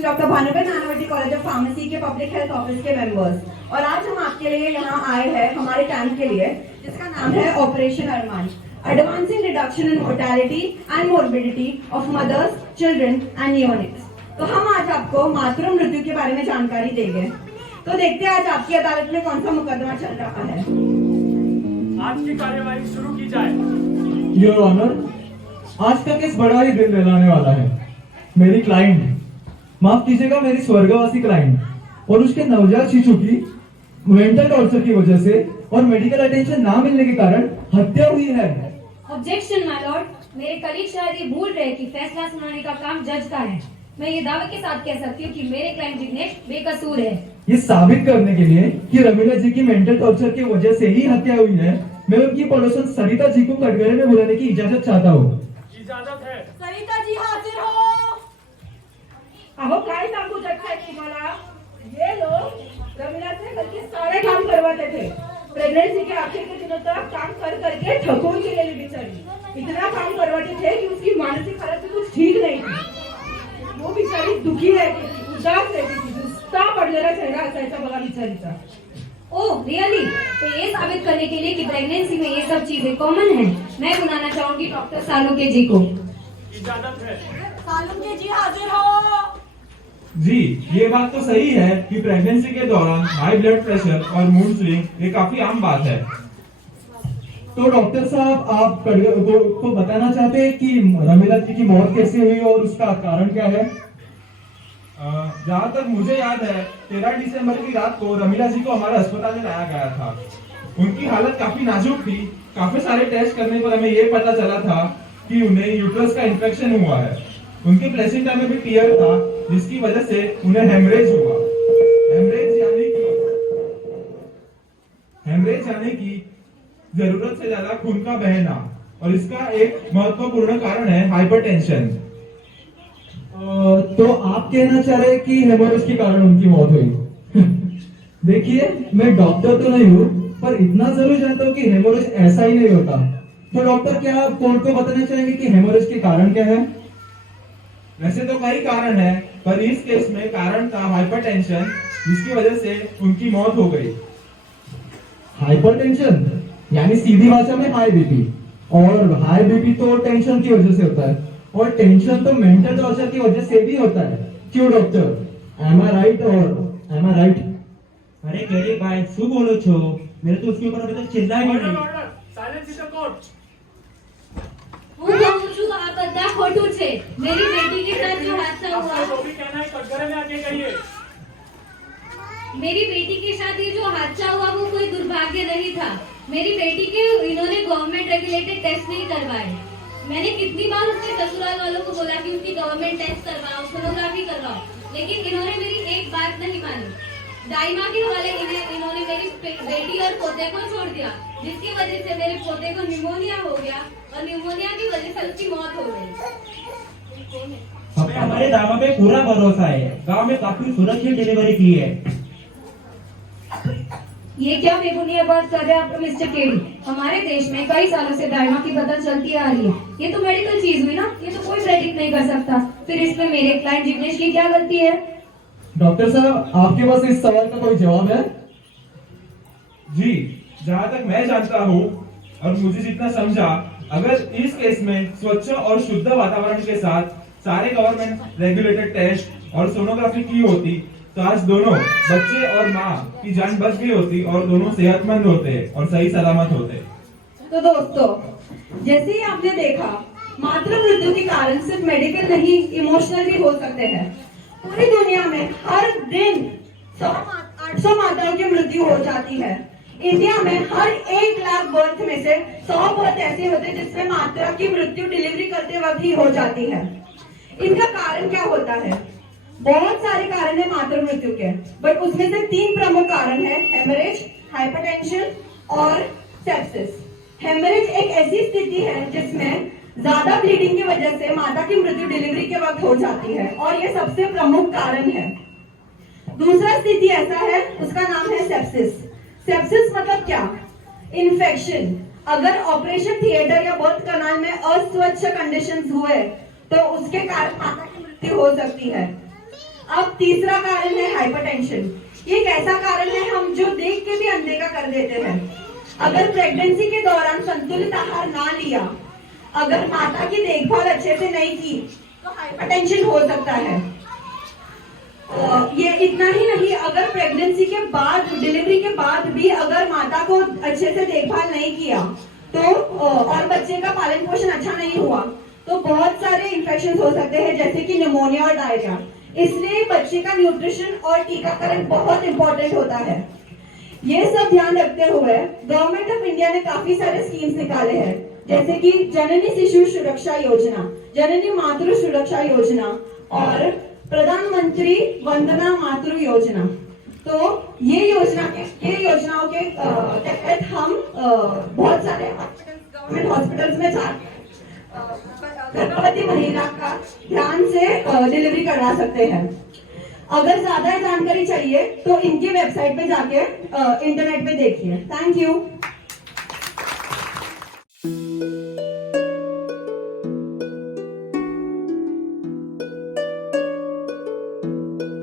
Friends, doctor Bhanuka Nanavati college of pharmacy के public health office के members, और आज हम आपके लिए यहाँ आए हैं हमारे कैंप के लिए, जिसका नाम है operation Arman, advancing reduction in mortality and morbidity of mothers, children and neonates. तो हम आज आपको मातृ मृत्यु के बारे में जानकारी देंगे। तो देखते हैं आज आपकी अदालत में कौन सा मुकदमा चल रहा है। आज की कार्यवाही शुरू की जाए। योर ऑनर, आज का केस बड़ा ही दिल दहलाने वाला है। मेरी क्लाइंट, माफ कीजिएगा मेरी स्वर्गवासी क्लाइंट, और उसके नवजात शिशु की मेंटल टॉर्चर की वजह से और मेडिकल अटेंशन ना मिलने के कारण हत्या हुई है। ऑब्जेक्शन माय लॉर्ड, मेरे कलीग शायद ये भूल रहे कि फैसला सुनाने का काम जज का है। मैं ये दावे के साथ कह सकती हूँ कि मेरे क्लाइंट जिग्नेश बेकसूर है। ये साबित करने के लिए कि रमीला जी की मेंटल टॉर्चर की वजह से ही हत्या हुई है, मैं उनकी पड़ोसन सरिता जी को कटघरे में बुलाने की इजाजत चाहता हूँ। इजाजत है। सरिता जी हाजिर हो। अहो काय सांगू जगताय तुम्हाला, ये लोग रमीलाचे घर के सारे काम करवाते थे। प्रेगनेंसी के आखिर के दिनों तक काम कर करके थकून गेलेली बिचारी। इतना काम करवाते थे कि उसकी मानसिक हालत भी कुछ ठीक नहीं थी। वो बिचारी दुखी रहती थी, उदास रहती थी, गुस्सा पडलेला चेहरा असायचा बघा बिचारीचा। Oh really? तो ये साबित करने के लिए कि प्रेगनेंसी में ये सब चीजें कॉमन है, मैं बुलाना चाहूंगी डॉक्टर सालुके जी को। इजाजत है। सालुके जी हाजिर हो। जी, ये बात तो सही है कि प्रेगनेंसी के दौरान हाई ब्लड प्रेशर और मूड स्विंग ये काफी आम बात है। तो डॉक्टर साहब, आप को बताना चाहते हैं कि रमीला जी की मौत कैसे हुई और उसका कारण क्या है? जहाँ तक मुझे याद है, 13 दिसंबर की रात को रमीला जी को हमारे अस्पताल में लाया गया था। उनकी हालत काफी नाजुक थी। काफी सारे टेस्ट करने पर हमें ये पता चला था कि उन्हें यूट्रस का इन्फेक्शन हुआ है। उनके प्लेसेंटा में भी टीयर था, जिसकी वजह से उन्हें हेमरेज हुआ। हेमरेज यानी कि जरूरत से ज्यादा खून का बहना, और इसका एक महत्वपूर्ण कारण है हाइपरटेंशन। तो आप कहना चाह रहे हैं कि हेमरेज के कारण उनकी मौत हुई? देखिए, मैं डॉक्टर तो नहीं हूँ, पर इतना जरूर जानता हूँ कि हेमरेज ऐसा ही नहीं होता। तो डॉक्टर, क्या आप कोर्ट को बताना चाहेंगे कि हेमरेज के कारण क्या है? वैसे तो कई कारण है, पर इस केस में कारण था हाइपरटेंशन, जिसकी वजह से उनकी मौत हो गई। हाइपरटेंशन यानी सीधी भाषा में हाई बीपी, और हाई बीपी तो टेंशन की वजह से होता है, और टेंशन तो मेंटल टॉर्चर की वजह से भी होता है। क्यों डॉक्टर, एम आई राइट और एम आई राइट? अरे गरीब भाई, शू बोलो छो? मेरे तो उसके ऊपर अभी तक चिल्ला ही नहीं। Order, silence in the court. હું કહું છું આ બધા ખોટું છે। मेरी बेटी के साथ जो हादसा आपका हुआ, जो भी कहना है कटघरे में आके कहिए। मेरी बेटी के साथ ये जो हादसा हुआ वो कोई दुर्भाग्य नहीं था। मेरी बेटी के इन्होंने गवर्नमेंट रेगुलेटेड टेस्ट नहीं करवाए। मैंने कितनी बार उसके ससुराल वालों को बोला कि उसकी गवर्नमेंट टेस्ट करवाओ, सोनोग्राफी करवाओ, लेकिन इन्होंने मेरी एक बात नहीं मानी। दाइमा के हवाले इन्होंने मेरी बेटी और पोते को छोड़ दिया, जिसकी वजह से मेरे पोते को निमोनिया हो गया, और निमोनिया की वजह से उसकी मौत हो गई। हमें हमारे दावा पे पूरा भरोसा है। गांव में काफी सुरक्षित डिलीवरी की है। ये क्या बेबुनियाद बात कर रहे हैं आप मिस्टर केडी? हमारे देश में कई सालों से दाइमा की बदल चलती आ रही है। ये तो मेडिकल चीज हुई ना, ये तो कोई प्रेडिक्ट नहीं कर सकता। फिर इसमें मेरे क्लाइंट जिग्नेश की क्या गलती है? डॉक्टर साहब, आपके पास इस सवाल का कोई जवाब है? जी, जहाँ तक मैं जानता हूँ और मुझे जितना समझा, अगर इस केस में स्वच्छ और शुद्ध वातावरण के साथ सारे गवर्नमेंट रेगुलेटेड टेस्ट और सोनोग्राफी की होती, तो आज दोनों बच्चे और माँ की जान बच गई होती और दोनों सेहतमंद होते और सही सलामत होते। तो दोस्तों, जैसे ही आपने देखा, मातृ मृत्यु के कारण सिर्फ मेडिकल नहीं, इमोशनल भी हो सकते हैं। पूरी दुनिया में हर दिन 800 माताओं की मृत्यु हो जाती है। इंडिया में हर 1 लाख बर्थ में से 100 बर्थ ऐसे होते हैं जिसमें माता की मृत्यु डिलीवरी करते वक्त ही हो जाती है। इनका कारण क्या होता है? बहुत सारे कारण है मातृ मृत्यु के, बट उसमें से 3 प्रमुख कारण है: हेमरेज, हाइपरटेंशन और सेप्सिस। हेमरेज एक ऐसी स्थिति है जिसमें ज्यादा ब्लीडिंग की वजह से माता की मृत्यु डिलीवरी के वक्त हो जाती है, और ये सबसे प्रमुख कारण है। दूसरा स्थिति ऐसा है, उसका नाम है सेप्सिस। सेप्सिस मतलब क्या? इन्फेक्शन। अगर ऑपरेशन थिएटर या बर्थ कनाल में अस्वच्छ कंडीशंस हुए तो उसके कारण माता की मृत्यु हो सकती है। तीसरा कारण है हाइपरटेंशन। ये एक ऐसा कारण है हम जो देख के भी अनदेखा कर देते हैं। अगर प्रेगनेंसी के दौरान संतुलित आहार ना लिया, अगर माता की देखभाल अच्छे से नहीं की तो हाइपरटेंशन हो सकता है। ये इतना ही नहीं, अगर प्रेगनेंसी के बाद, डिलीवरी के बाद भी अगर माता को अच्छे से देखभाल नहीं किया तो और बच्चे का पालन पोषण अच्छा नहीं हुआ तो बहुत सारे इन्फेक्शन हो सकते हैं, जैसे कि निमोनिया और डायरिया। इसलिए बच्चे का न्यूट्रिशन और टीकाकरण बहुत इंपॉर्टेंट होता है। ये सब ध्यान रखते हुए गवर्नमेंट ऑफ इंडिया ने काफी सारे स्कीम्स निकाले हैं, जैसे कि जननी शिशु सुरक्षा योजना, जननी मातृ सुरक्षा योजना और प्रधानमंत्री वंदना मातृ योजना। तो ये योजनाओं के तहत हम बहुत सारे गवर्नमेंट हॉस्पिटल्स में जाकर गर्भवती महिला का ध्यान से डिलीवरी करवा सकते हैं। अगर ज्यादा जानकारी चाहिए तो इनकी वेबसाइट पे जाके इंटरनेट पे देखिए। Thank you.